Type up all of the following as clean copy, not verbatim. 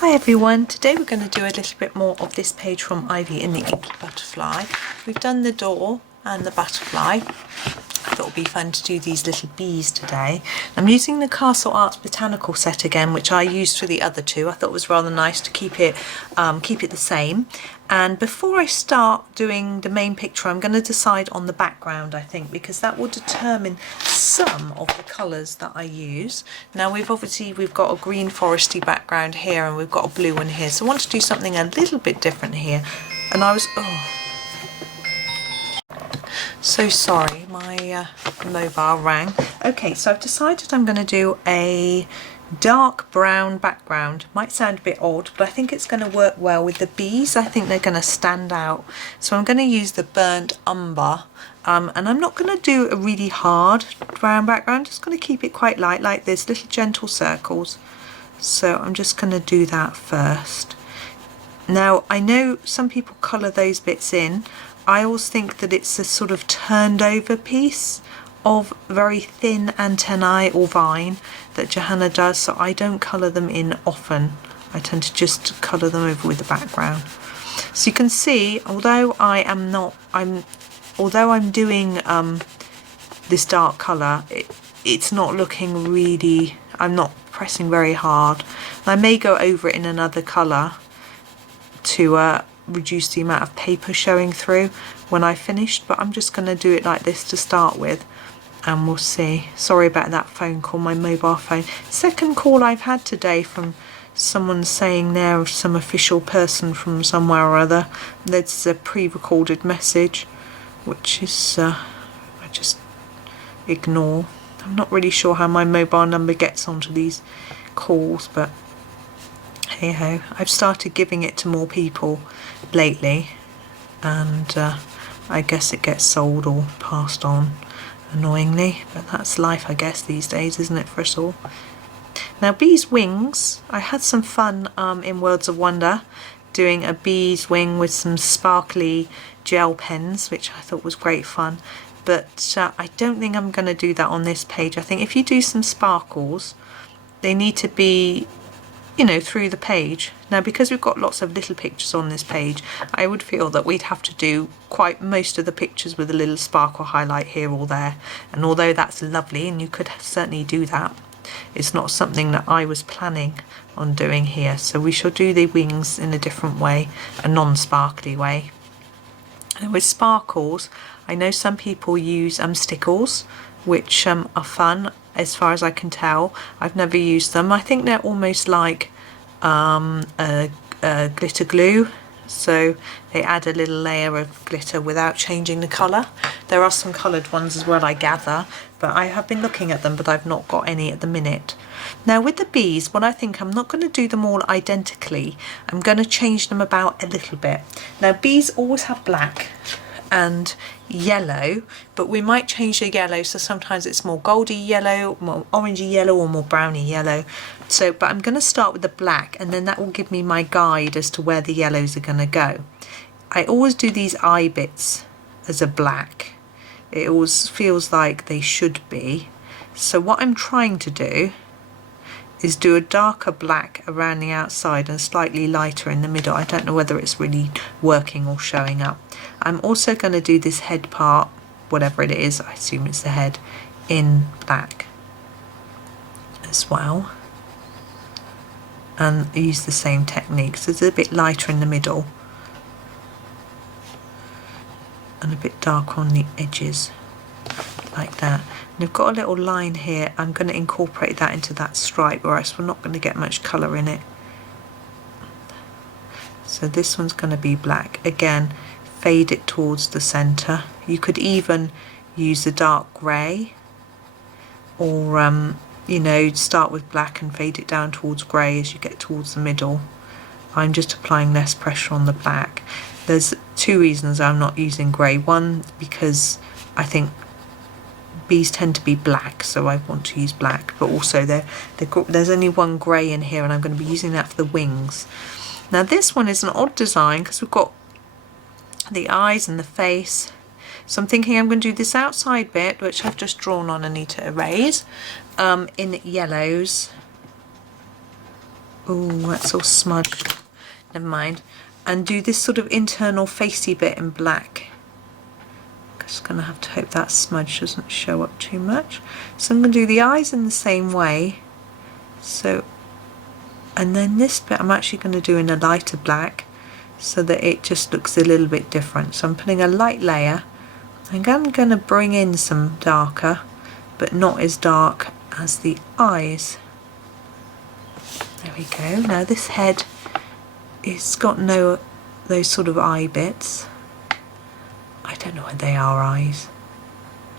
Hi everyone, today we're going to do a little bit more of this page from Ivy in the Inky Butterfly. We've done the door and the butterfly. I thought it would be fun to do these little bees today. I'm using the Castle Arts Botanical set again, which I used for the other two. I thought it was rather nice to keep it the same. And before I start doing the main picture, I'm going to decide on the background, I think, because that will determine some of the colours that I use. Now we've got a green foresty background here and we've got a blue one here, so I want to do something a little bit different here. And I was so sorry, my mobile rang. Okay, so I've decided I'm going to do a dark brown background. Might sound a bit odd, but I think it's going to work well with the bees. I think they're going to stand out. So I'm going to use the burnt umber, and I'm not going to do a really hard brown background. Just going to keep it quite light, like this, little gentle circles. So I'm just going to do that first. Now I know some people colour those bits in. I always think that it's a sort of turned over piece of very thin antennae or vine that Johanna does, so I don't colour them in often. I tend to just colour them over with the background. So you can see, although I'm doing this dark colour, it's not looking really, I'm not pressing very hard. And I may go over it in another colour to reduce the amount of paper showing through when I finished, but I'm just going to do it like this to start with. And we'll see. Sorry about that phone call, my mobile phone. Second call I've had today from someone saying they're some official person from somewhere or other. There's a pre-recorded message, which is I just ignore. I'm not really sure how my mobile number gets onto these calls, but hey ho. I've started giving it to more people lately, and I guess it gets sold or passed on, annoyingly, but that's life, I guess, these days, isn't it, for us all? Now, bees' wings, I had some fun in Worlds of Wonder doing a bee's wing with some sparkly gel pens, which I thought was great fun, but I don't think I'm going to do that on this page. I think if you do some sparkles, they need to be, you know, through the page. Now, because we've got lots of little pictures on this page, I would feel that we'd have to do quite most of the pictures with a little sparkle highlight here or there. And although that's lovely, and you could certainly do that, it's not something that I was planning on doing here. So we shall do the wings in a different way, a non-sparkly way. And with sparkles, I know some people use stickles, which are fun. As far as I can tell, I've never used them. I think they're almost like a glitter glue, so they add a little layer of glitter without changing the colour. There are some coloured ones as well, I gather, but I have been looking at them, but I've not got any at the minute. Now with the bees, what I think, I'm not going to do them all identically. I'm going to change them about a little bit. Now bees always have black and yellow, but we might change the yellow, so sometimes it's more goldy yellow, more orangey yellow, or more browny yellow. So, but I'm going to start with the black, and then that will give me my guide as to where the yellows are going to go. I always do these eye bits as a black. It always feels like they should be. So what I'm trying to do is do a darker black around the outside and slightly lighter in the middle. I don't know whether it's really working or showing up. I'm also going to do this head part, whatever it is, I assume it's the head, in black as well. And use the same technique. So it's a bit lighter in the middle and a bit darker on the edges, like that. And I've got a little line here. I'm going to incorporate that into that stripe, or else we're not going to get much colour in it. So this one's going to be black. Again, fade it towards the centre. You could even use the dark grey, or you know, start with black and fade it down towards grey as you get towards the middle. I'm just applying less pressure on the black. There's two reasons I'm not using grey. One, because I think bees tend to be black, so I want to use black, but also there's only one grey in here, and I'm going to be using that for the wings. Now this one is an odd design because we've got the eyes and the face, so I'm thinking I'm going to do this outside bit, which I've just drawn on and need to erase, in yellows Oh, that's all smudged. Never mind. And do this sort of internal facey bit in black. Just going to have to hope that smudge doesn't show up too much. So I'm going to do the eyes in the same way. So, and then this bit I'm actually going to do in a lighter black so that it just looks a little bit different. So I'm putting a light layer. I'm going to bring in some darker, but not as dark as the eyes. There we go. Now this head, it's got no those sort of eye bits. I don't know what they are eyes.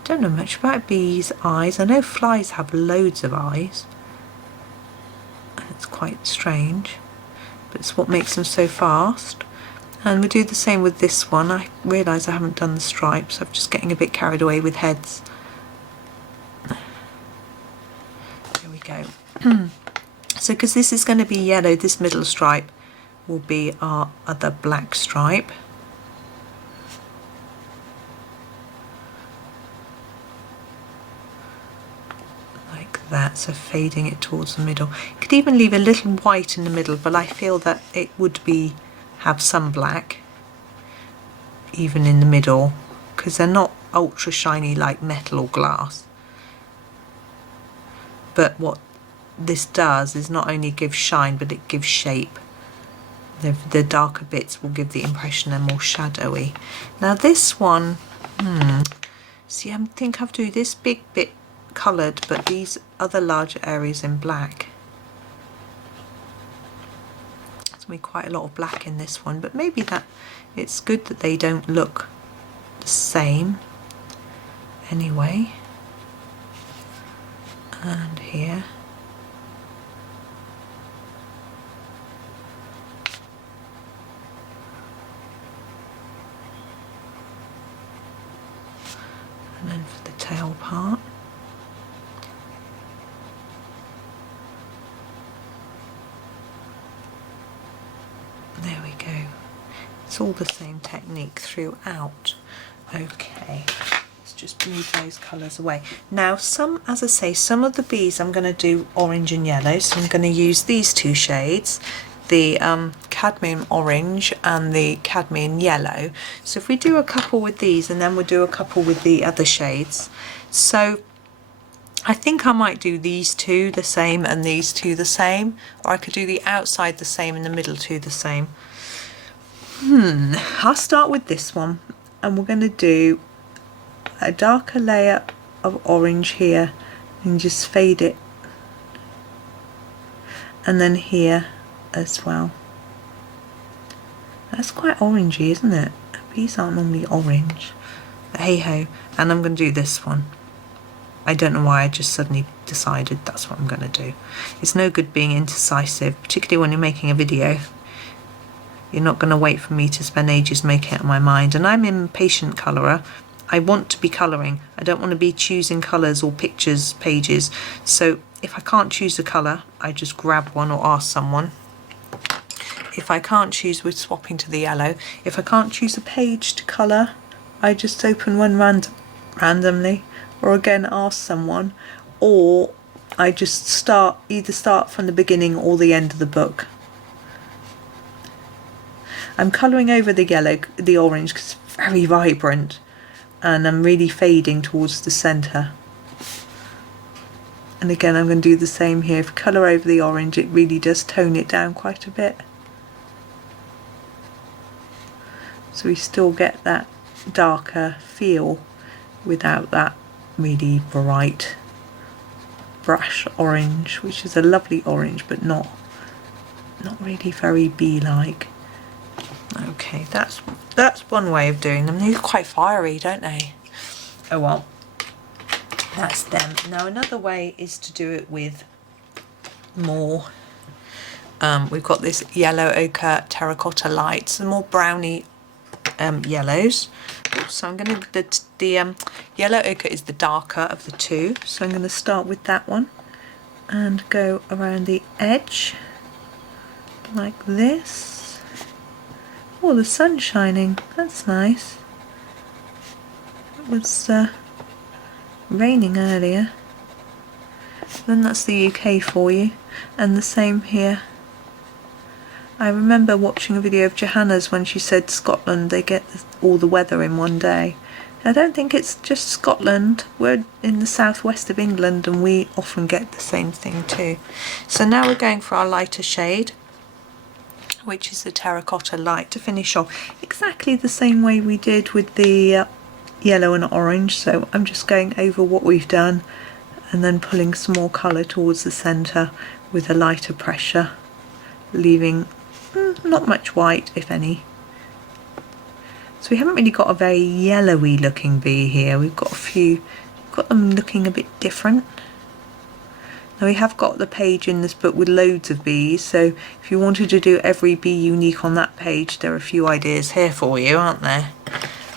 I don't know much about bees' eyes. I know flies have loads of eyes. It's quite strange, but it's what makes them so fast. And we'll do the same with this one. I realise I haven't done the stripes. I'm just getting a bit carried away with heads. There we go. So because this is going to be yellow, this middle stripe will be our other black stripe. Like that, so fading it towards the middle. You could even leave a little white in the middle, but I feel that it would have some black even in the middle, because they're not ultra shiny like metal or glass. But what this does is not only give shine, but it gives shape. The darker bits will give the impression they're more shadowy. Now this one, see, I think I have to do this big bit coloured, but these other larger areas in black. There's going to be quite a lot of black in this one, but maybe that it's good that they don't look the same anyway. And here. And then for the tail part. There we go. It's all the same technique throughout. Okay, let's just move those colours away. Now some, as I say, some of the bees I'm going to do orange and yellow, so I'm going to use these two shades, the Cadmium Orange and the Cadmium Yellow. So if we do a couple with these, and then we'll do a couple with the other shades. So I think I might do these two the same and these two the same, or I could do the outside the same and the middle two the same. I'll start with this one, and we're going to do a darker layer of orange here and just fade it, and then here as well. That's quite orangey, isn't it? Bees aren't normally orange, but hey ho. And I'm going to do this one. I don't know why, I just suddenly decided that's what I'm going to do. It's no good being indecisive, particularly when you're making a video. You're not going to wait for me to spend ages making it in my mind. And I'm an impatient colourer. I want to be colouring. I don't want to be choosing colours or pictures, pages. So if I can't choose a colour, I just grab one or ask someone. If I can't choose, we're swapping to the yellow. If I can't choose a page to colour, I just open one randomly, or again ask someone, or I just either start from the beginning or the end of the book. I'm colouring over the orange because it's very vibrant, and I'm really fading towards the centre. And again, I'm going to do the same here. If I colour over the orange, it really does tone it down quite a bit. So we still get that darker feel without that really bright brush orange, which is a lovely orange, but not really very bee-like. Okay, that's one way of doing them. They're quite fiery, don't they? Oh well, that's them. Now another way is to do it with more. We've got this yellow ochre terracotta light, some more browny yellows. So I'm going to the yellow ochre is the darker of the two. So I'm going to start with that one and go around the edge like this. Oh, the sun's shining. That's nice. It was raining earlier. Then that's the UK for you. And the same here I remember watching a video of Johanna's when she said Scotland, they get all the weather in one day. I don't think it's just Scotland. We're in the southwest of England and we often get the same thing too. So now we're going for our lighter shade, which is the Terracotta Light, to finish off exactly the same way we did with the yellow and orange. So I'm just going over what we've done and then pulling some more colour towards the centre with a lighter pressure, leaving not much white, if any. So we haven't really got a very yellowy looking bee here. We've got a few, got them looking a bit different. Now we have got the page in this book with loads of bees, so if you wanted to do every bee unique on that page, there are a few ideas here for you, aren't there?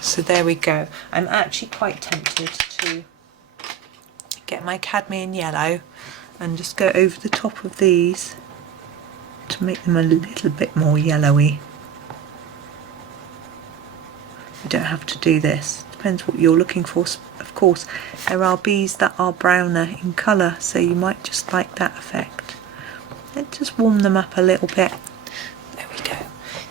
So there we go. I'm actually quite tempted to get my Cadmium Yellow and just go over the top of these to make them a little bit more yellowy. You don't have to do this, depends what you're looking for. Of course, there are bees that are browner in colour, so you might just like that effect. Let's just warm them up a little bit. There we go.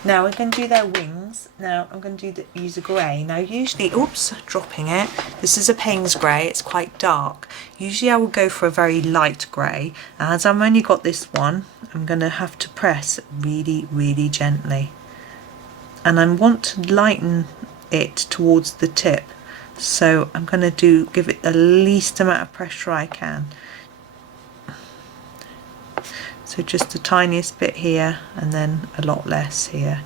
Now we're going to do their wings. Now I'm going to use a grey. Now usually, oops, dropping it. This is a Paynes Gray, it's quite dark. Usually I will go for a very light grey. As I've only got this one, I'm going to have to press really, really gently. And I want to lighten it towards the tip. So I'm going to give it the least amount of pressure I can. So just the tiniest bit here and then a lot less here.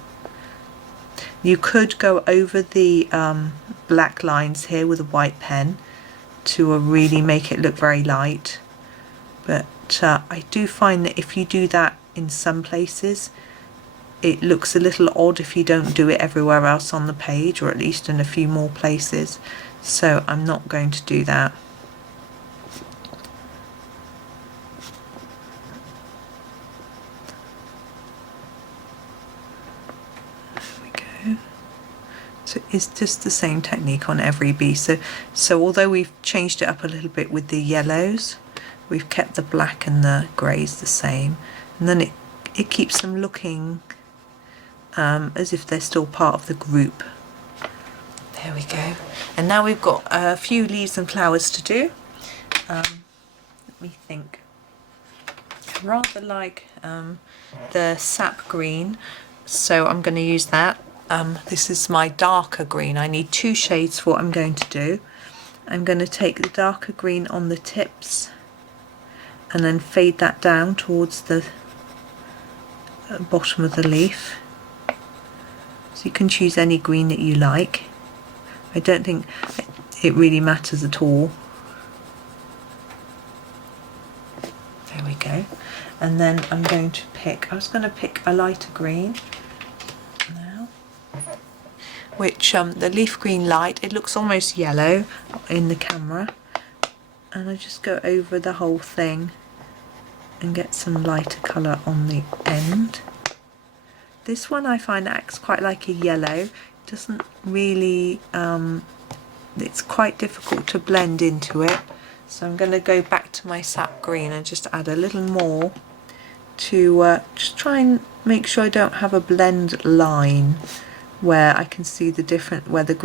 You could go over the black lines here with a white pen to really make it look very light. But I do find that if you do that in some places, it looks a little odd if you don't do it everywhere else on the page, or at least in a few more places. So I'm not going to do that. There we go. So it's just the same technique on every bee. So although we've changed it up a little bit with the yellows, we've kept the black and the greys the same. And then it keeps them looking as if they're still part of the group. There we go. And now we've got a few leaves and flowers to do. Let me think. I rather like the Sap Green, so I'm going to use that. This is my darker green. I need 2 shades for what I'm going to do. I'm going to take the darker green on the tips and then fade that down towards the bottom of the leaf. So you can choose any green that you like. I don't think it really matters at all. There we go. And then I'm going to I was going to pick a lighter green now, which the leaf green light, it looks almost yellow in the camera. And I just go over the whole thing and get some lighter colour on the end. This one I find acts quite like a yellow. It doesn't really, it's quite difficult to blend into it. So I'm going to go back to my Sap Green and just add a little more to just try and make sure I don't have a blend line where I can see the different, where the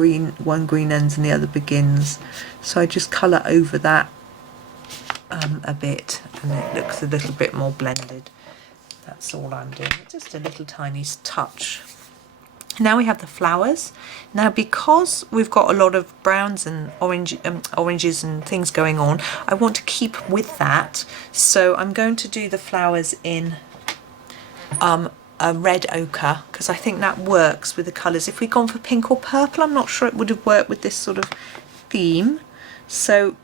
one green ends and the other begins. So I just colour over that a bit and it looks a little bit more blended. That's all I'm doing, just a little tiny touch. Now we have the flowers. Now because we've got a lot of browns and oranges and things going on, I want to keep with that. So I'm going to do the flowers in a red ochre, because I think that works with the colours. If we'd gone for pink or purple, I'm not sure it would have worked with this sort of theme. So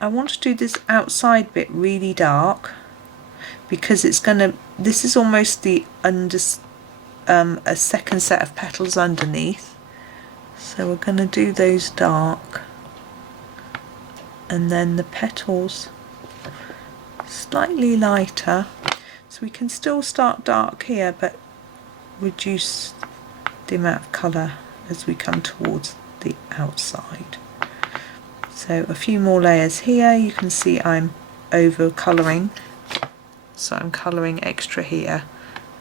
I want to do this outside bit really dark, because it's gonna, this is almost the a second set of petals underneath. So we're gonna do those dark, and then the petals slightly lighter. So we can still start dark here, but reduce the amount of colour as we come towards the outside. So a few more layers here. You can see I'm over colouring. So I'm colouring extra here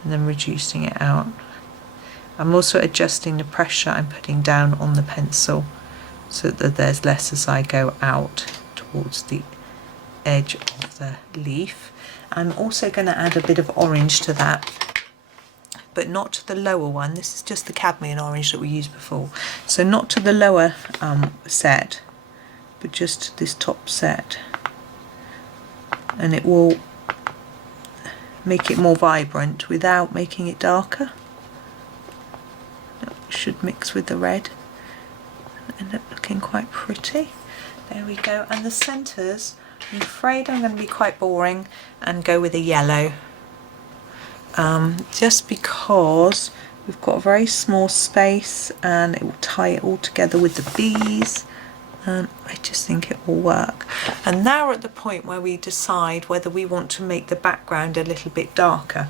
and then reducing it out. I'm also adjusting the pressure I'm putting down on the pencil so that there's less as I go out towards the edge of the leaf. I'm also going to add a bit of orange to that, but not to the lower one. This is just the cadmium orange that we used before. So not to the lower set, but just to this top set. And it will make it more vibrant without making it darker. It should mix with the red and end up looking quite pretty. There we go. And the centres, I'm afraid I'm going to be quite boring and go with a yellow. Just because we've got a very small space and it will tie it all together with the bees, and I just think it will work. And now we're at the point where we decide whether we want to make the background a little bit darker.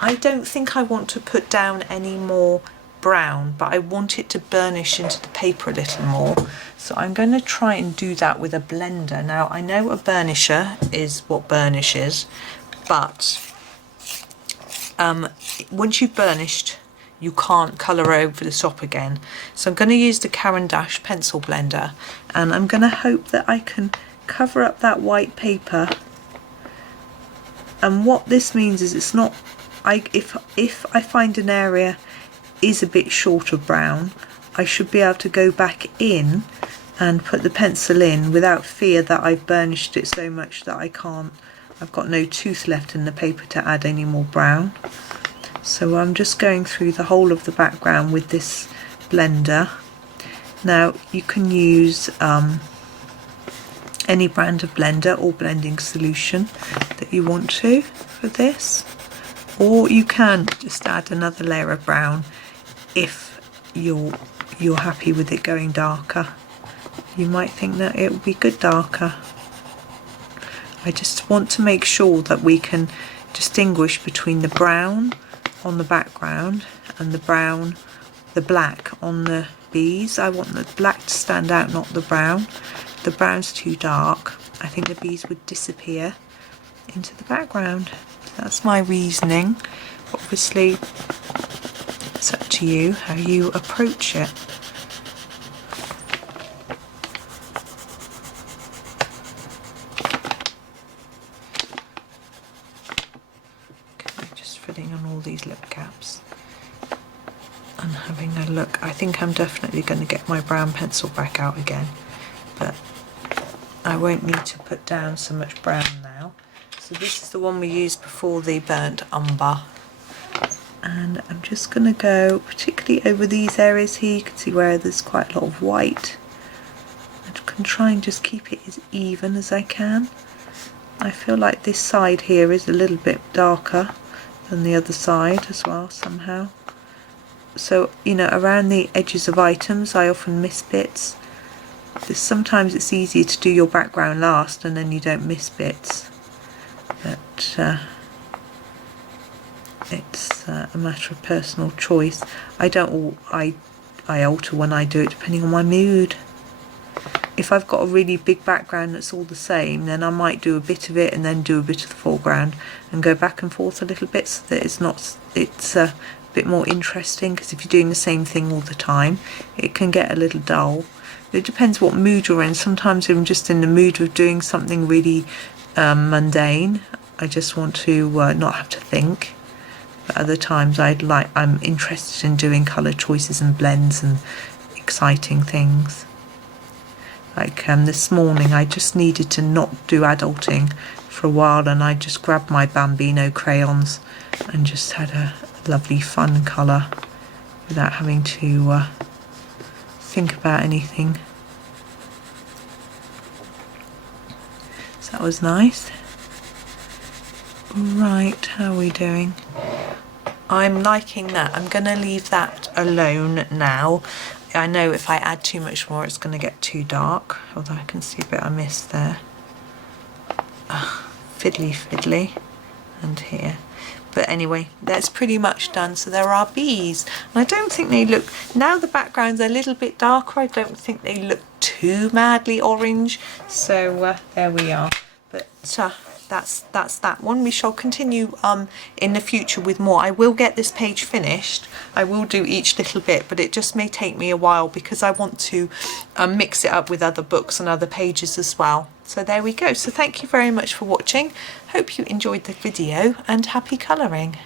I don't think I want to put down any more brown, but I want it to burnish into the paper a little more, so I'm going to try and do that with a blender. Now I know a burnisher is what burnishes, but once you've burnished you can't colour over the top again, so I'm going to use the Caran d'Ache pencil blender, and I'm going to hope that I can cover up that white paper. And what this means is it's not, if I find an area is a bit short of brown, I should be able to go back in and put the pencil in without fear that I've burnished it so much that I've got no tooth left in the paper to add any more brown. So I'm just going through the whole of the background with this blender. Now you can use any brand of blender or blending solution that you want to for this, or you can just add another layer of brown if you're happy with it going darker. You might think that it would be good darker. I just want to make sure that we can distinguish between the brown on the background and the black on the bees. I want the black to stand out, not the brown. If the brown's too dark, I think the bees would disappear into the background. So that's my reasoning. Obviously, it's up to you how you approach it. Filling on all these lip caps and having a look. I think I'm definitely going to get my brown pencil back out again, but I won't need to put down so much brown now. So this is the one we used before, the burnt umber, and I'm just going to go particularly over these areas here. You can see where there's quite a lot of white. I can try and just keep it as even as I can. I feel like this side here is a little bit darker than the other side as well somehow. So, you know, around the edges of items I often miss bits. Sometimes it's easier to do your background last and then you don't miss bits. But it's a matter of personal choice. I alter when I do it depending on my mood. If I've got a really big background that's all the same, then I might do a bit of it and then do a bit of the foreground and go back and forth a little bit so that it's a bit more interesting, because if you're doing the same thing all the time it can get a little dull. It depends what mood you're in. Sometimes I'm just in the mood of doing something really mundane. I just want to not have to think. But other times I'm interested in doing colour choices and blends and exciting things. Like this morning I just needed to not do adulting for a while, and I just grabbed my Bambino crayons and just had a lovely fun colour without having to think about anything. So that was nice. Right, how are we doing? I'm liking that. I'm going to leave that alone now. I know if I add too much more it's going to get too dark, although I can see a bit I missed there. Fiddly, and here. But anyway, that's pretty much done. So there are bees. And I don't think they look, now the background's a little bit darker, I don't think they look too madly orange. So there we are. But that's that one. We shall continue in the future with more. I will get this page finished. I will do each little bit, but it just may take me a while because I want to mix it up with other books and other pages as well. So there we go. So thank you very much for watching. Hope you enjoyed the video and happy colouring.